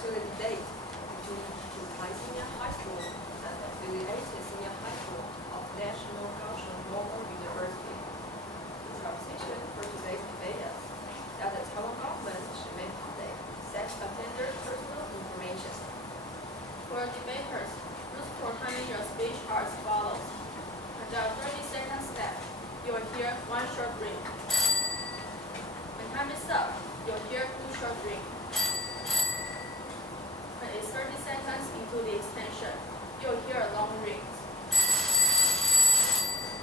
to the debate between Wuhan Senior High School and affiliated Senior High School of National Kaohsiung Normal University. The proposition for today's debate is that the Taiwan government should make public sex offender personal information. For debaters, rules for timing your speech are as follows. On the 30-second step, you will hear one short ring. When time is up, you will hear two short rings. When it's 30 seconds into the extension, you will hear a long ring.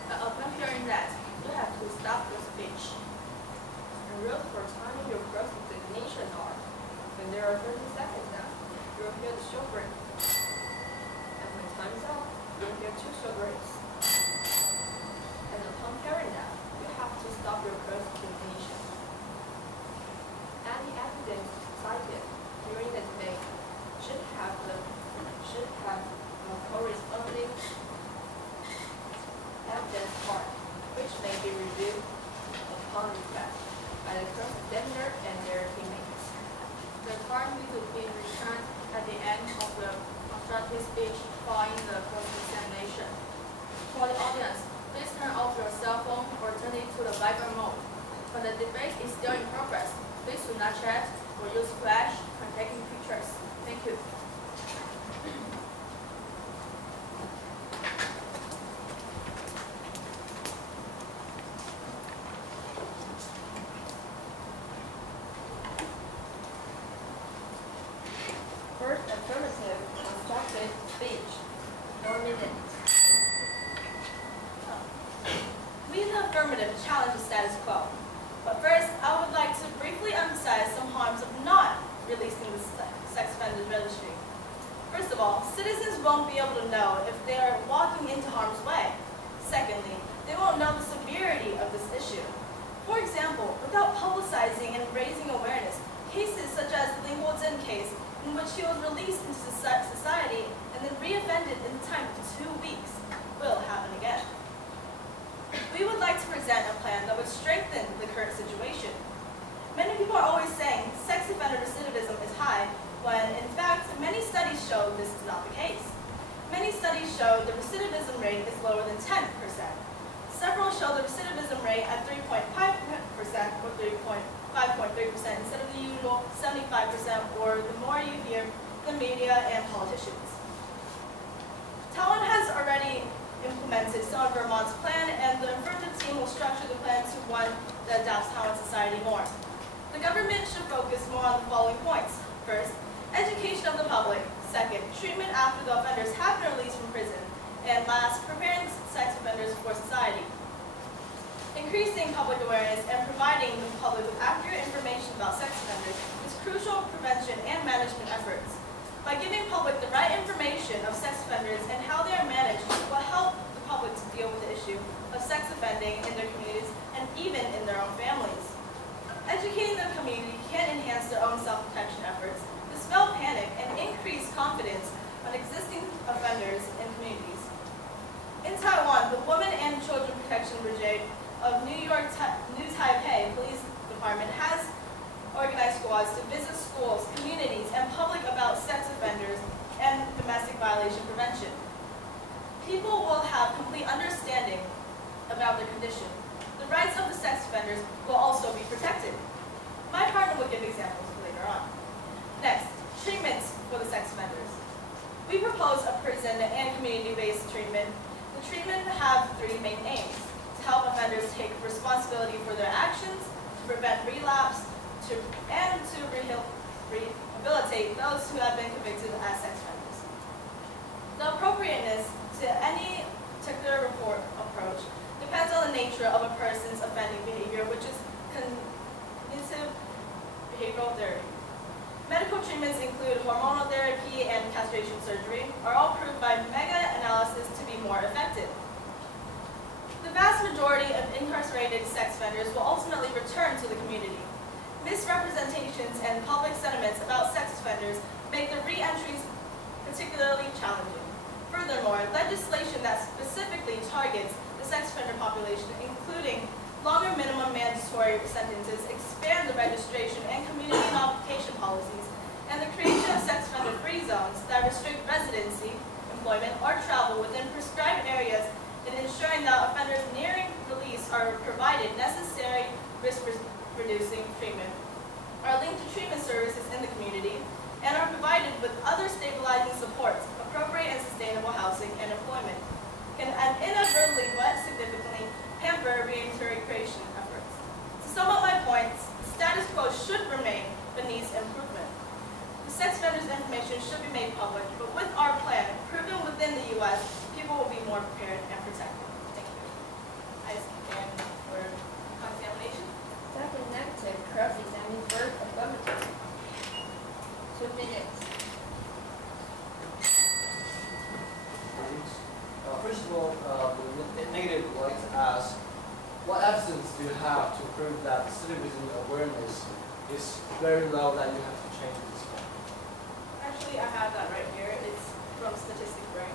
Upon hearing that, you have to stop your speech. The rules for timing your cross-examination are: when there are 30 seconds left, you will hear the short ring. And when time is up, you will hear two short rings. And upon hearing that, you have to stop your cross-examination. Any evidence cited during the debate should have a corresponding evidence part, which may be reviewed upon request by the cross-examiner and their teammates. The card needs to be returned at the end of the constructive speech following the cross-examination. For the audience, please turn off your cell phone or turn it to the vibrate mode. When the debate is still in progress, please do not chat or use flash when taking pictures. Thank you. First affirmative constructive speech. 4 minutes. We in the affirmative challenge the status quo. But first, I would like to briefly emphasize some harms of not releasing the sex offenders registry. First of all, citizens won't be able to know if they are walking into harm's way. Secondly, they won't know the severity of this issue. For example, without publicizing and raising awareness, cases such as the Ling Guozhen case, in which he was released into society and then reoffended in time of 2 weeks, will happen again. We would like to present a plan that would strengthen the current situation. Many people are always saying sex offender recidivism is high, when in fact many studies show this is not the case. Many studies show the recidivism rate is lower than 10%. Several show the recidivism rate at 3.5% or 5.3% instead of the usual 75% or the more you hear the media and politicians. Taiwan has already implemented some of Vermont's plan, and the affirmative team will structure the plan to one that adapts Taiwan society more. The government should focus more on the following points. First, education of the public. Second, treatment after the offenders have been released from prison. And last, preparing sex offenders for society. Increasing public awareness and providing the public with accurate information about sex offenders is crucial prevention and management efforts. By giving public the right information of sex offenders and how they are managed will help the public to deal with the issue of sex offending in their communities and even in their own families. Educating the community can enhance their own self-protection efforts, dispel panic, and increase confidence on existing offenders and communities. In Taiwan, the Women and Children Protection Brigade of New Taipei Police Department has organized squads to visit schools, communities, and public about sex offenders and domestic violation prevention. People will have complete understanding about their condition. The rights of the sex offenders will also be protected. My partner will give examples later on. Next, treatments for the sex offenders. We propose a prison and community-based treatment. The treatment have 3 main aims: to help offenders take responsibility for their actions, to prevent relapse, and to rehabilitate those who have been convicted as sex offenders. The appropriateness to any particular approach depends on the nature of a person's offending behavior, which is cognitive behavioral therapy. Medical treatments include hormonal therapy and castration surgery, are all proved by meta-analysis to be more effective. The vast majority of incarcerated sex offenders will ultimately return to the community. Misrepresentations and public sentiments about sex offenders make the re-entries particularly challenging. Furthermore, legislation that specifically targets the sex offender population, including longer minimum mandatory sentences, expand the registration and community notification policies, and the creation establish sex offender-free zones that restrict residency, employment, or travel within prescribed areas, and ensuring that offenders nearing release are provided necessary risk-reducing treatment, are linked to treatment services in the community, and are provided with other stabilizing supports, appropriate and sustainable housing and employment, can inadvertently but significantly hamper reintegration efforts. To sum up my points, the status quo should remain but needs improvement. The sex offenders' information should be made public, but with our plan proven within the U.S., people will be more prepared and protected. Thank you. I stand for cross-examination. Second negative, cross-examining third affirmative. 2 minutes. First of all, the negative would like to ask, what evidence do you have to prove that citizen awareness is very low that you have to change this one? Actually, I have that right here. It's from Statistic Brain.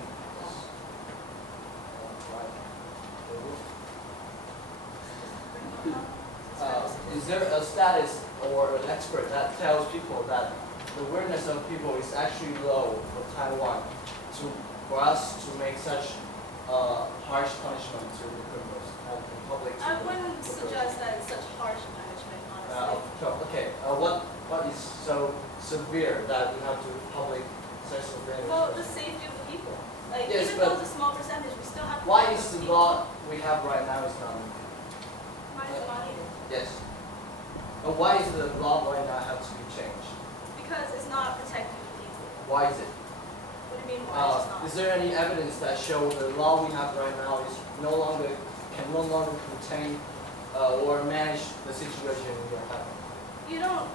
Is there a status or an expert that tells people that the awareness of people is actually low for Taiwan for us to make such harsh punishment to the criminals and the public? I wouldn't suggest that it's such harsh punishment, honestly. Okay. What is so severe that we have to public sex offenders? Well, the safety of the people. Like, Yes, even but though it's a small percentage, we still have to. Why protect is those the people. law we have right now is not? Why is it not needed? Yes. But why is the law right now have to be changed? Because it's not protecting the people. Why is it? What do you mean, why it's not? Is there any evidence that show the law we have right now is can no longer contain or manage the situation we are having? You don't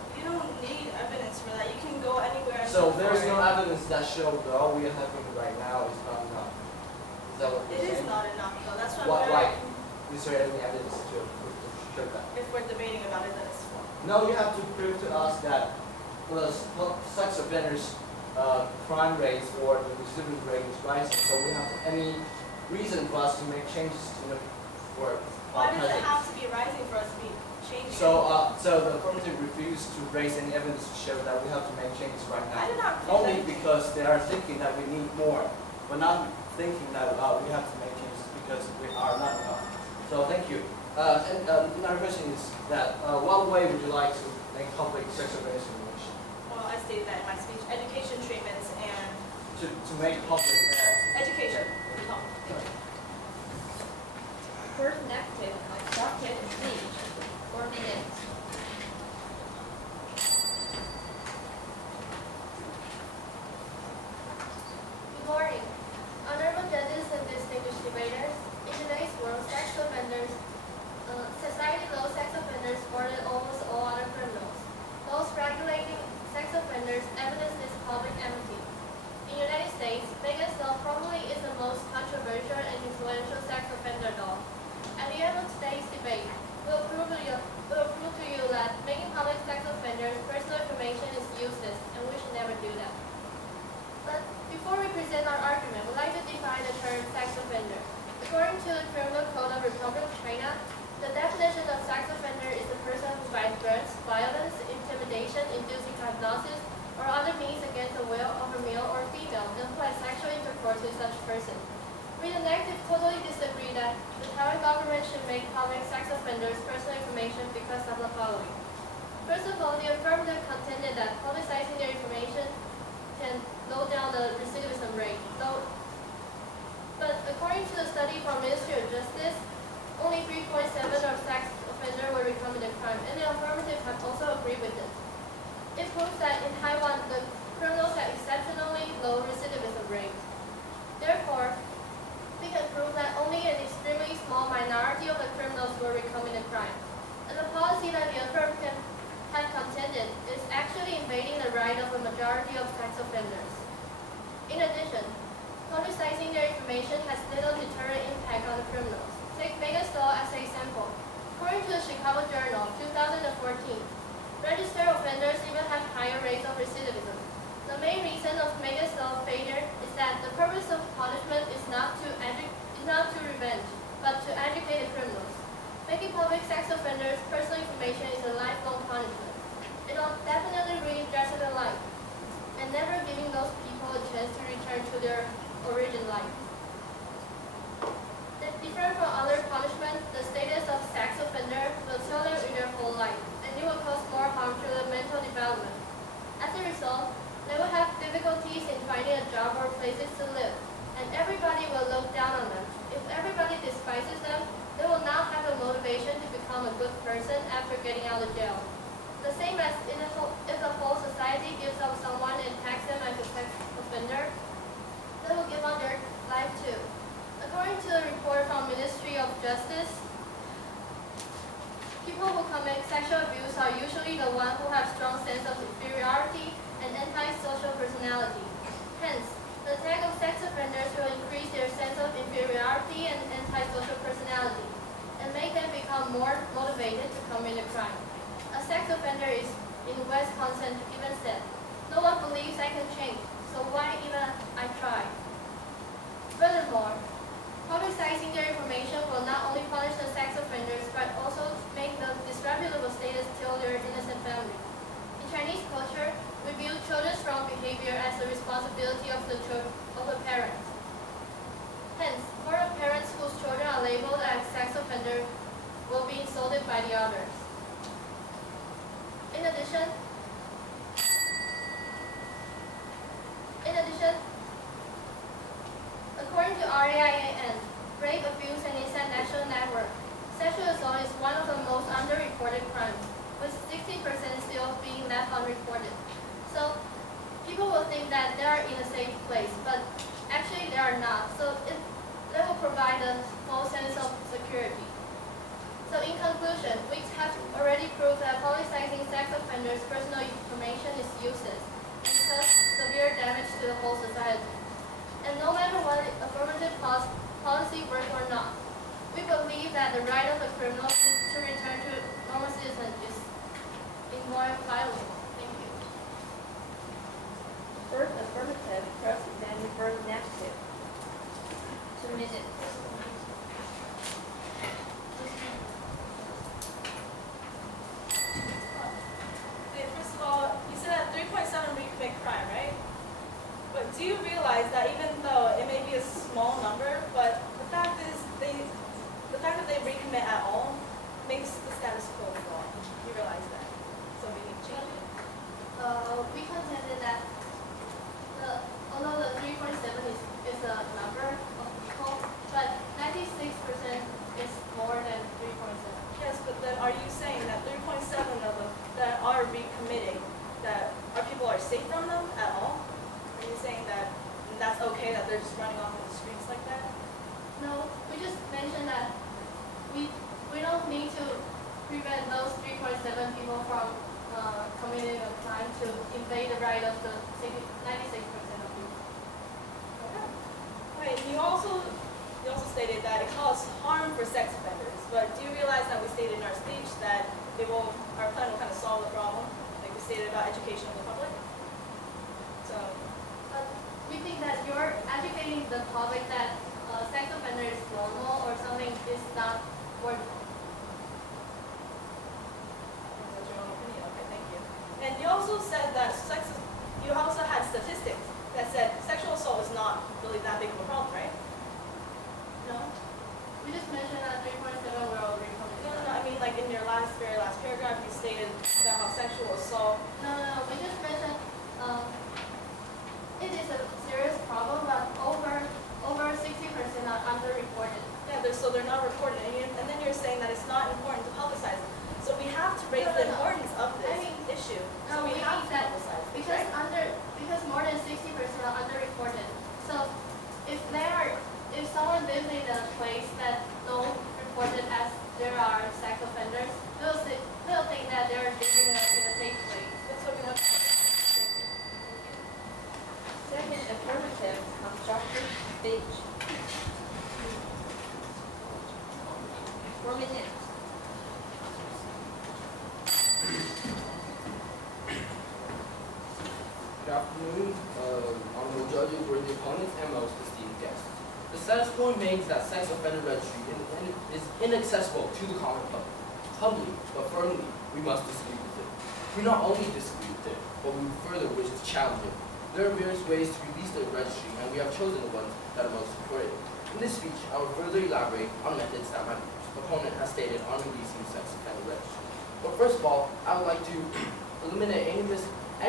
need evidence for that. You can go anywhere and So look there's for no it. evidence that show the law we are having right now is not enough. Is that what you're It is saying? not enough, though. That's why Why? Is there any evidence to show that? if we're debating about it, then it's wrong. No, you have to prove to us that the sex offenders' crime rates or the recidivist rate is rising. So we have any reason for us to make changes to the for Why does it present. have to be rising for us to be changing? So the affirmative refused to raise any evidence to show that we have to make changes right now. I did not refuse Only anything. because they are thinking that we need more, but not thinking that we have to make changes because we are not enough. So thank you. And another question is that what way would you like to make public sex offenders information? Well, I stated that in my speech. Education, treatments, and To make public that. education. Oh, First negative, constructive speech. 4 minutes. Good morning. Honorable judges and distinguished debaters, in today's world, society loves sex offenders more than almost all other criminals. Laws regulating sex offenders evidence this public enmity. In the United States, Megan's Law probably is the most controversial and influential sex offender law. At the end of today's debate, we'll prove to you that making public sex offenders' personal information is useless, and we should never do that. But before we present our argument, we'd like to define the term sex offender. According to the Criminal Code of Republic of China, the definition of sex offender is a person who by threats, violence, intimidation, inducing hypnosis, or other means against the will of a male or female and who has sexual intercourse with such person. We the negative totally disagree that the Taiwan government should make public sex offenders' personal information because of the following. First of all, the affirmative contended that publicizing their information can lower down the recidivism rate. But according to the study from Ministry of Justice, only 3.7% of sex offenders were becoming a crime, and the affirmative have also agreed with it. It proves that in Taiwan, the criminals have exceptionally low recidivism rate. Therefore, we can prove that only an extremely small minority of the criminals were becoming a crime. And the policy that the affirmative have contended is actually invading the right of a majority of sex offenders. In addition, publicizing their information has little deterrent impact on the criminals. Take Megan's Law as an example. According to the Chicago Journal, 2014, registered offenders even have higher rates of recidivism. The main reason of Megan's Law failure is that the purpose of punishment is not to revenge, but to educate the criminals. Making public sex offenders' personal information is a lifelong punishment. It will definitely ruin their life. and never giving those people a chance to return to their origin life. Different from other punishments, the status of sex offender will tell them in their whole life, and it will cause more harm to their mental development. As a result, they will have difficulties in finding a job or places to live, and everybody will look down on them. If everybody despises them, they will not have a motivation to become a good person after getting out of jail. The same as if the whole society gives up someone and tags them as a sex offender, they will give up their life too. According to a report from Ministry of Justice, people who commit sexual abuse are usually the ones who have strong sense of inferiority and antisocial personality. Hence, the tag of sex offenders will increase their sense of inferiority and antisocial personality, and make them become more motivated to commit a crime. A sex offender is, in Wisconsin, even said, "No one believes I can change, so why even I try?" Furthermore, publicizing their information will not only punish the sex offenders, but also make the disreputable status tell their innocent family. In Chinese culture, we view children's wrong behavior as the responsibility of the parents. Hence, foreign parents whose children are labeled as sex offenders will be insulted by the others. In addition, according to RAIN, Rape, Abuse, and Incest National Network, sexual assault is one of the most underreported crimes, with 60% still being left unreported. So, people will think that they are in a safe place, but actually they are not. So, they will provide a false sense of security. So, in conclusion, we have already proved that publicizing sex offenders' personal information is useless and causes severe damage to the whole society. And no matter what affirmative policy works or not, we believe that the right of the criminal to return to normal citizen is inviolable. Thank you. First affirmative, cross-examine first negative. 2 minutes. Okay, first of all, you said that 3.7 recommit crime, right? But do you realize that even though it may be a small number, but the fact that they recommit at all makes the status quo fall. You realize that? So we need to change it. We contended that although the 3.7 is a number of people, but 96% is more than 3.7. Yes, but then are you saying that 3.7 of them that are recommitting, that our people are safe from them at all? Are you saying that that's okay that they're just running off in the streets like that? No, we just mentioned that we don't need to prevent those 3.7 people from committing a crime to invade the right of the 96% of people. Okay. Wait, you also stated that it causes harm for sex offenders, but do you realize that we stated in our speech that our plan will kind of solve the problem, like we stated about education of the public? So. But we think that you're educating the public that sex offender is normal or something is not worthwhile. That's your own opinion. Okay, thank you. And you also said that you also had statistics that said sexual assault is not really that big of a problem, right? No? We just mentioned that 3.7 were all recommended. No, I mean like in your very last paragraph you stated about how sexual assault. No, we just mentioned it is a serious problem, but over 60% are underreported. Yeah, so they're not reported, and then you're saying that it's not important to publicize it. So we have to raise the importance of this issue. No, So we have to that publicize it, because right? because more than 60% are underreported. So if someone lives in a place that don't report it as there are sex offenders, they'll think that they're living in a safe place. That's what we have to do. Second affirmative, constructive speech. 4 minutes. Good afternoon, honorable judges, worthy opponents, and most esteemed guests. The status quo remains that sex offender registry is inaccessible to the common public. Humbly, but firmly, we must disagree with it. We not only disagree with it, but we further wish to challenge it. There are various ways to release the registry, and we have chosen the ones that are most important. In this speech, I will further elaborate on methods that my opponent has stated on releasing sex offender registry. But first of all, I would like to eliminate any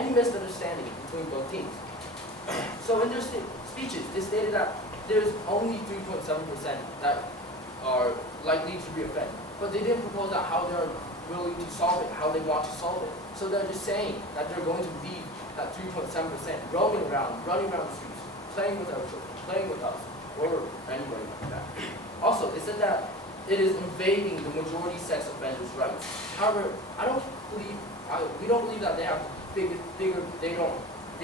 misunderstanding between both teams. So in their speeches, they stated that there's only 3.7% that are likely to reoffend, but they didn't propose out how they're willing to solve it, how they want to solve it. So they're just saying that they're going to leave that 3.7% roaming around, running around the streets, playing with our children, playing with us, or anybody like that. Also, they said that it is invading the majority sex offenders' rights. However, we don't believe that they have they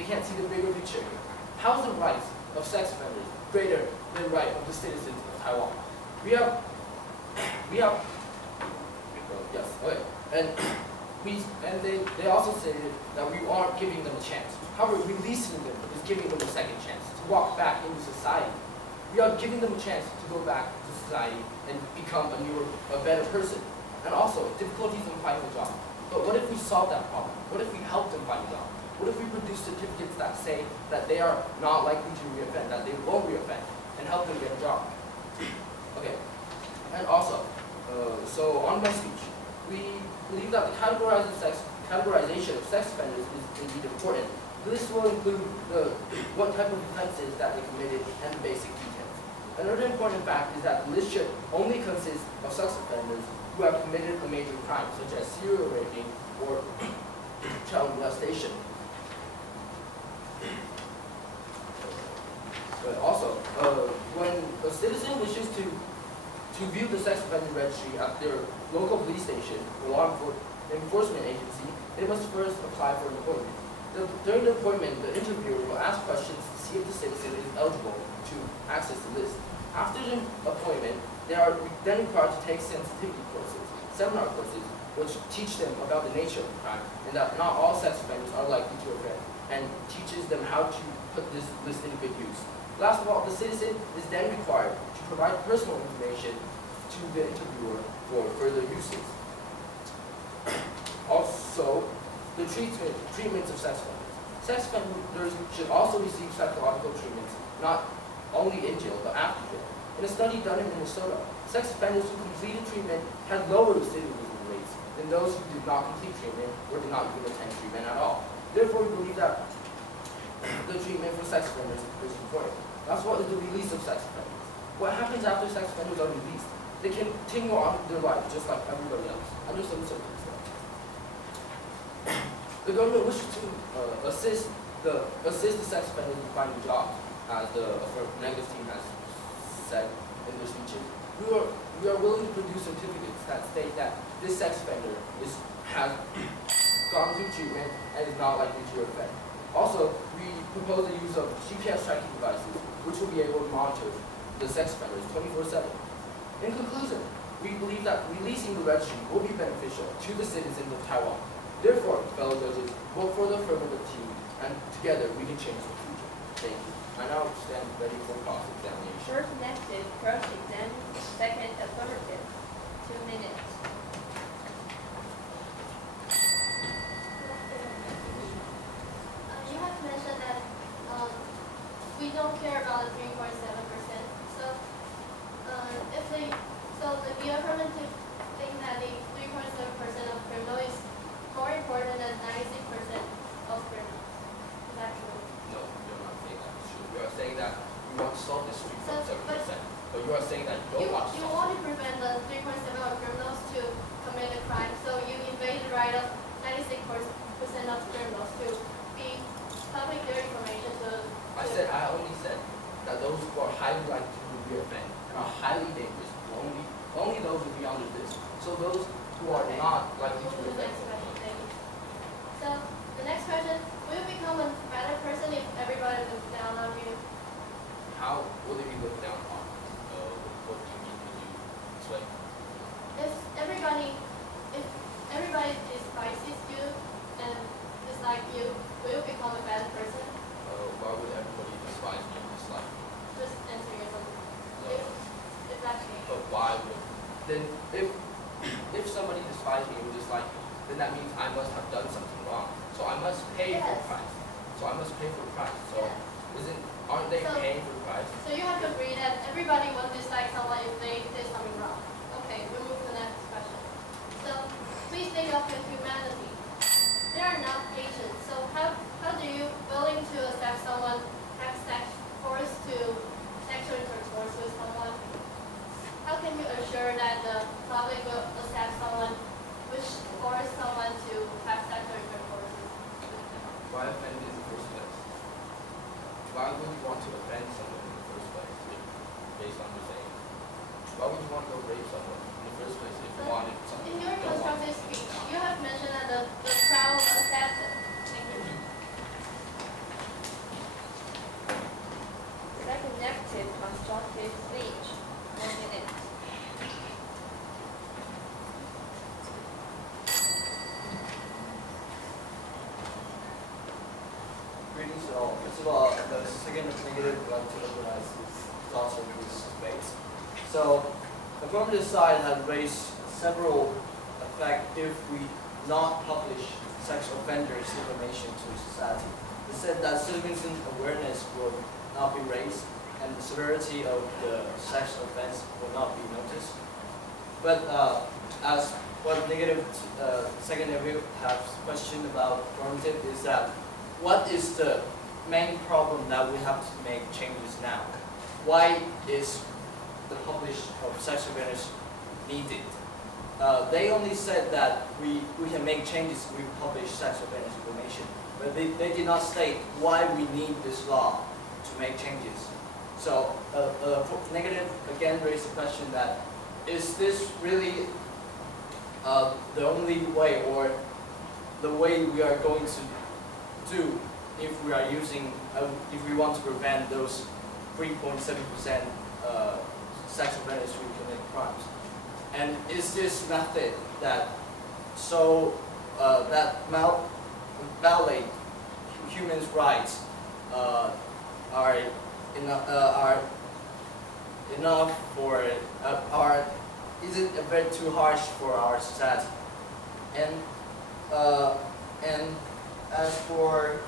can't see the bigger picture here. How is the rights of sex offenders greater than the right of the citizens of Taiwan? We have, yes, okay, and they also stated that we aren't giving them a chance. However, releasing them is giving them a second chance to walk back into society. We are giving them a chance to go back to society and become a better person. And also, difficulties in finding a job. But what if we solve that problem? What if we help them find a job? What if we produce certificates that say that they are not likely to reoffend, that they won't reoffend, and help them get a job? Okay. And also, so on my speech, we believe that the categorization of sex offenders is indeed important. This will include what type of offenses that they committed and the basic details. Another important fact is that the list should only consist of sex offenders who have committed a major crime, such as serial raping or child molestation. But also, when a citizen wishes to view the sex offender registry at their local police station or law enforcement agency, they must first apply for an appointment. During the appointment, the interviewer will ask questions to see if the citizen is eligible to access the list. After the appointment, they are then required to take sensitivity courses, seminar courses, which teach them about the nature of the crime and that not all sex offenders are likely to offend, and teaches them how to put this list in good use. Last of all, the citizen is then required to provide personal information to the interviewer for further uses. Also, the treatments of sex offenders. Sex offenders should also receive psychological treatments, not only in jail, but after jail. In a study done in Minnesota, sex offenders who completed treatment had lower recidivism rates than those who did not complete treatment or did not even attend treatment at all. Therefore, we believe that the treatment for sex offenders is important. That's what is the release of sex offenders. What happens after sex offenders are released? They continue on with their life just like everybody else, under some circumstances. The government wishes to assist the sex offenders in finding jobs, as the negative team has said in their speeches. We are willing to produce certificates that state that this sex offender has gone through treatment and is not likely to offend. Also, we propose the use of GPS tracking devices, which will be able to monitor the sex offenders 24/7. In conclusion, we believe that releasing the registry will be beneficial to the citizens of Taiwan. Therefore, fellow judges, vote for the affirmative team, and together we can change the future. Thank you. I now stand ready for cross-examination. First negative, cross-exam. Second affirmative. 2 minutes. You have mentioned that we don't care about the 3.7%. So the affirmative think that the 3.7% of criminal is more important than 96% of criminals. Is that true? No, you're not saying that it's true. You are saying that you want to solve this 3.7%, but you are saying that you don't want to You solve want to prevent the 3.7 of criminals to commit a crime, so you invade the right of 96% of criminals to be public their information to. I only said that those who are highly likely to reoffend and are highly dangerous, only those will be under this. So those who are not likely to The next reoffend. question, thank you. So the next question: will you become a better person if everybody looks down on you? How will they be looked down on? What do you mean? Could you explain? If everybody despises you and dislike you, will you become a better person? Why would everybody despise me and dislike me? Just answer yourself. No. If that's me. But why would? Then if somebody despises me or dislike me, then that means I must have done something wrong. So I must pay for Yes. crimes. so I must pay for the price. So aren't they paying for the price? So you have to agree that everybody will dislike someone if they did something wrong. Okay, we'll move to the next question. So please think of your humanity. They are not Asians, so how do you willing to accept someone have sex forced to sexual intercourse with someone? How can you assure that the public will accept someone which force someone to have sexual intercourse with them? Why offend in the first place? Why would you want to offend someone in the first place, based on your saying? Why would you want to go rape someone in the first place if you wanted something? In your you don't want? constructive speech, you have mentioned that the crowd accepts it. Thank you. Second negative constructive speech. 1 minute. Greetings to all. First of all, the second negative I'd like to organize is thoughts of this debate. So, the affirmative side has raised several effects if we not publish sex offenders' information to society. They said that citizen awareness will not be raised and the severity of the sex offense will not be noticed. But as what negative second negative has questioned about affirmative is that what is the main problem that we have to make changes now? Why is the publish of sex awareness needed? They only said that we can make changes if we publish sex awareness information, but they did not state why we need this law to make changes. So negative again raised the question that is this really the only way or the way we are going to do if we are using if we want to prevent those 3.7% sex offenders who commit crimes? And is this method that violate human rights are enough for is it a bit too harsh for our society? And as for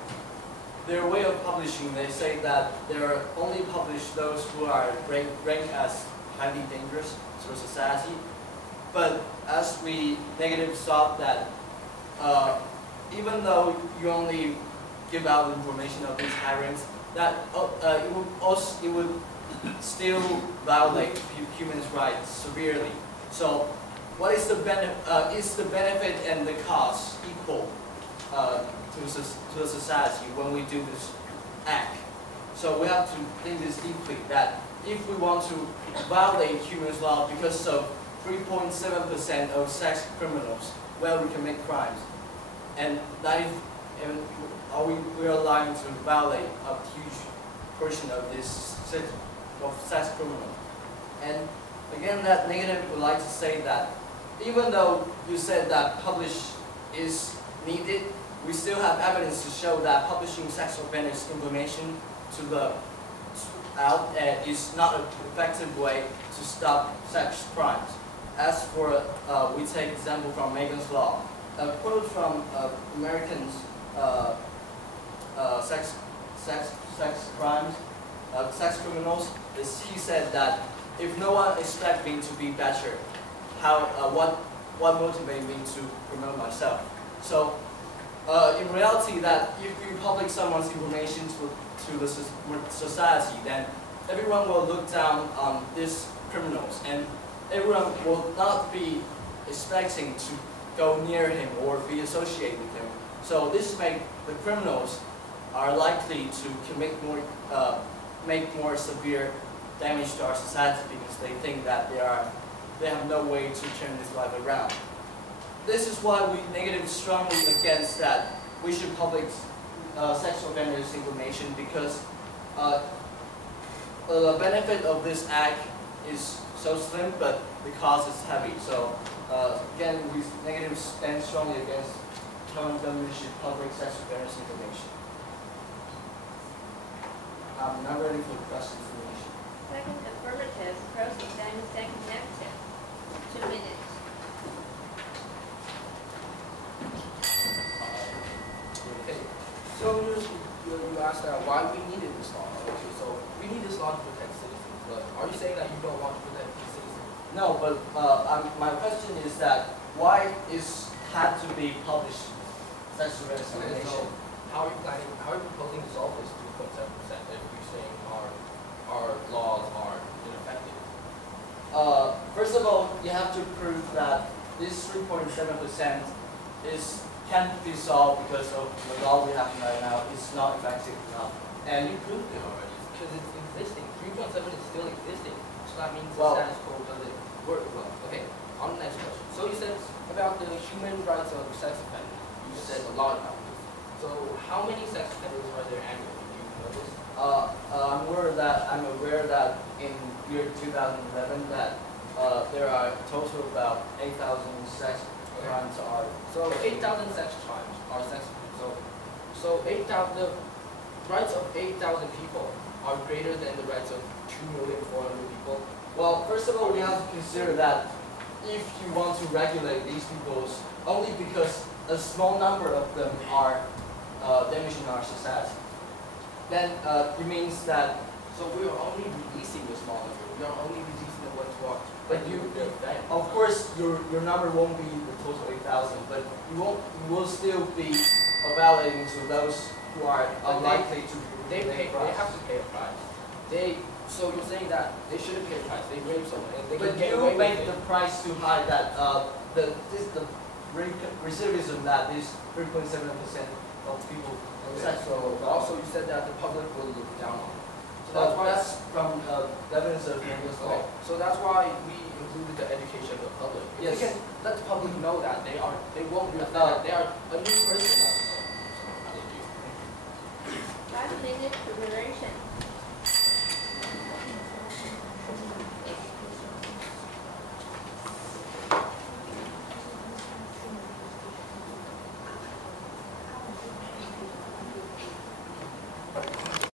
their way of publishing, they say that they are only publish those who are ranked as highly dangerous to society. But as we negative thought that even though you only give out information of these high ranks, that it would still violate human rights severely. So, what is the is the benefit and the cost equal to the society when we do this act? So we have to think this deeply. That if we want to violate human law because of 3.7% of sex criminals, well, we commit crimes, and that is, we are lying to violate a huge portion of this of sex criminals. And again, that negative would like to say that even though you said that publish is needed, we still have evidence to show that publishing sex offenders information to the out is not an effective way to stop sex crimes. As for, we take example from Megan's Law. A quote from Americans' sex criminals is he said that if no one expects me to be better, what motivates me to promote myself? So in reality, that if you publish someone's information to the society, then everyone will look down on these criminals, and everyone will not be expecting to go near him or be associated with him. So this makes the criminals are likely to commit more, make more severe damage to our society because they think that they have no way to turn this life around. This is why we negative strongly against that we should publish sex offenders information, because the benefit of this act is so slim, but the cost is heavy. So again, we negative stand strongly against telling them we should publish sex offenders information. I'm not ready for the question information. Second affirmative, cross-examine second negative. 2 minutes. Okay. So understand why we needed this law. Okay, so we need this law to protect citizens. But are you saying that you don't want to protect the citizens? No, but my question is that why is had to be published sex surveillance Okay, information? so how are you proposing to solve this 2.7% if you're saying our laws are ineffective? First of all, you have to prove that this 3.7% can't be solved because of the law we have right now. It's not effective enough. And You proved it already because it's existing. 3.7 is still existing. So that means Well- the status quo doesn't work well. Okay, on the next question. So you said about the human rights of sex offenders. You said a lot about this. So how many sex offenders are there annually? Do you know this? I'm aware that in year 2011 that there are a total of about 8,000 sex crimes are. So 8,000 sex crimes are sex. So 8,000. The rights of 8,000 people are greater than the rights of 2,400,000 people. Well, first of all, we have to consider that if you want to regulate these peoples only because a small number of them are damaging our society, then it means that. So we are only releasing the small number. We are only releasing the ones who are. But of course, your number won't be the total 8,000, but you will still be evaluating to those who are unlikely to. They have to pay a price. So you're saying that they shouldn't pay a price. They rape someone and they But can get you away with make it. the price too high that the recidivism that is 3.7% of people. So also you said that the public will look down on it. So That's that's why. from evidence of Mendel's Okay. law. So that's why we included the education of the public. If Yes. we can let the public know that they won't be offended. They are a new person. Thank you. Last minute preparation.